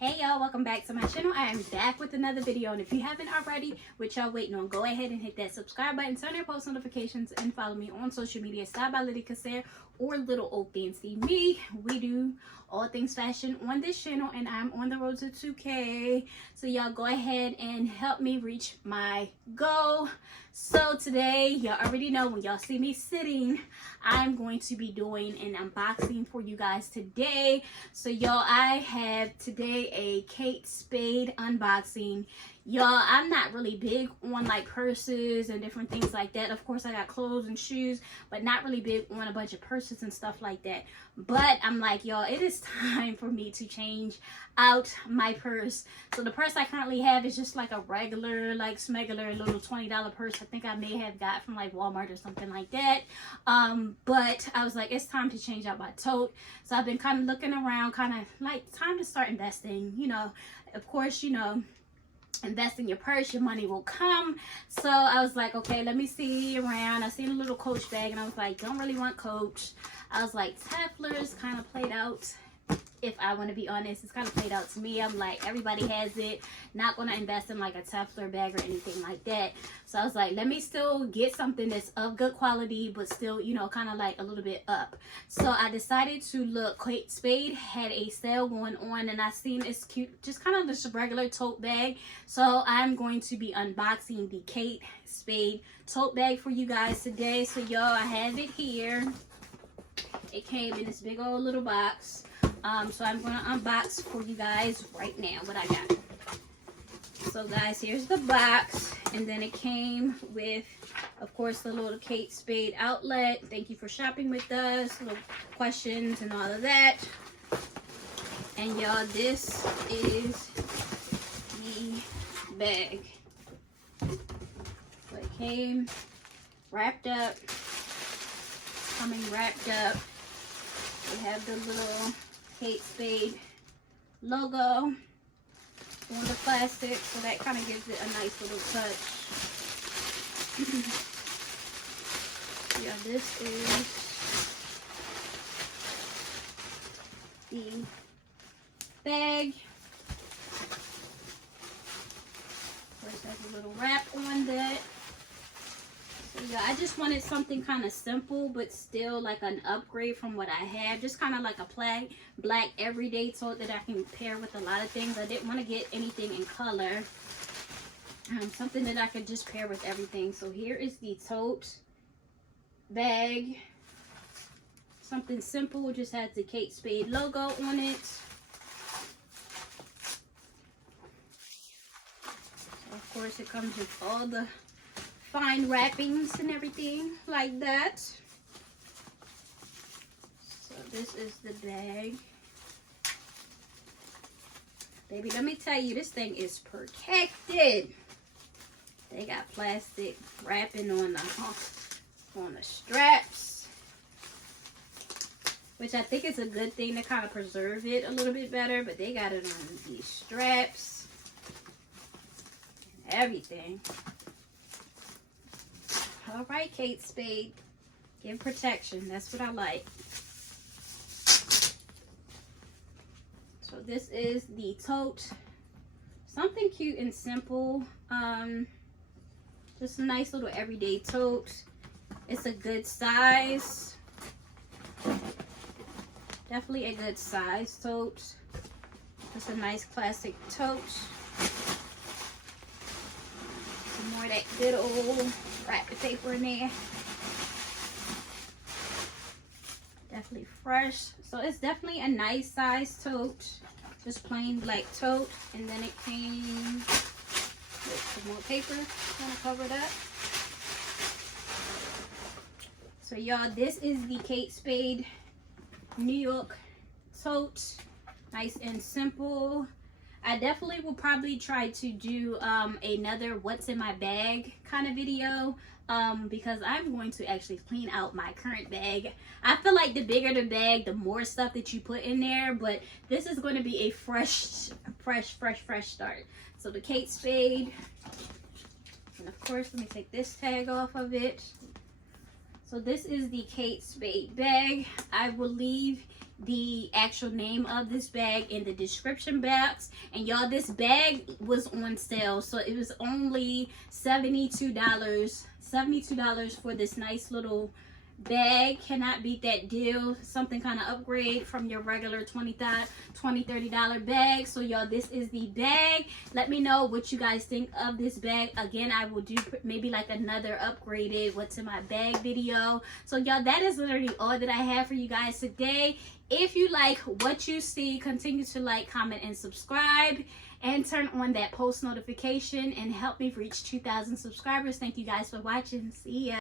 Hey y'all, welcome back to my channel. I am back with another video, and if you haven't already, what y'all waiting on, go ahead and hit that subscribe button, turn on post notifications, and follow me on social media, Style by Liddy Cassare or Little Old Fancy Me. We do all things fashion on this channel, and I'm on the road to 2K. So y'all go ahead and help me reach my goal. So today, y'all already know, when y'all see me sitting, I'm going to be doing an unboxing for you guys today. So y'all, I have today a Kate Spade unboxing. Y'all, I'm not really big on like purses and different things like that. Of course, I got clothes and shoes, but not really big on a bunch of purses and stuff like that. But I'm like, y'all, it is time for me to change out my purse. So the purse I currently have is just like a regular, like smegular little $20 purse. I think I may have got from like Walmart or something like that. But I was like, it's time to change out my tote. So I've been kind of looking around, kind of like time to start investing. You know, of course, you know, invest in your purse, your money will come. So I was like, okay, let me see around. I seen a little Coach bag and I was like, don't really want Coach. I was like, Tefler's kind of played out. If I want to be honest, it's kind of played out to me. I'm like, everybody has it. Not going to invest in like a Tefler bag or anything like that. So I was like, let me still get something that's of good quality, but still, you know, kind of like a little bit up. So I decided to look. Kate Spade had a sale going on, and I seen this cute, just kind of just a regular tote bag. So I'm going to be unboxing the Kate Spade tote bag for you guys today. So y'all, I have it here. It came in this big old little box. So I'm going to unbox for you guys right now what I got. So guys, here's the box, and then it came with, of course, the little Kate Spade outlet. Thank you for shopping with us, little questions and all of that. And y'all, this is the bag. So it came wrapped up, coming wrapped up. We have the little Kate Spade logo on the plastic, so that kind of gives it a nice little touch. Yeah, this is the bag. First, has a little wrap on that. So yeah, I just wanted something kind of simple, but still like an upgrade from what I have. Just kind of like a black everyday tote that I can pair with a lot of things. I didn't want to get anything in color. Something that I could just pair with everything. So here is the tote bag. Something simple, just has the Kate Spade logo on it. So of course, it comes with all the fine wrappings and everything like that. So this is the bag. Baby, let me tell you, this thing is protected. They got plastic wrapping on the straps, which I think is a good thing to kind of preserve it a little bit better, but they got it on these straps and everything. All right, Kate Spade, give protection. That's what I like. So this is the tote. Something cute and simple. Just a nice little everyday tote. It's a good size. Definitely a good size tote. Just a nice classic tote. Some more of that good old wrapping paper in there. Definitely fresh. So it's definitely a nice size tote. Just plain black tote. And then it came with some more paper. Kind of cover that. So y'all, this is the Kate Spade New York tote. Nice and simple. I definitely will probably try to do another what's in my bag kind of video, because I'm going to actually clean out my current bag. I feel like the bigger the bag, the more stuff that you put in there, but this is going to be a fresh start. So the Kate Spade, and of course, let me take this tag off of it. So this is the Kate Spade bag. I will leave the actual name of this bag in the description box. And y'all, this bag was on sale, so it was only $72 for this nice little bag. Cannot beat that deal. Something kind of upgrade from your regular $20-$30 bag. So y'all, this is the bag. Let me know what you guys think of this bag. Again, I will do maybe like another upgraded what's in my bag video. So y'all, that is literally all that I have for you guys today. If you like what you see, continue to like, comment, and subscribe, and turn on that post notification and help me reach 2,000 subscribers. Thank you guys for watching. See ya.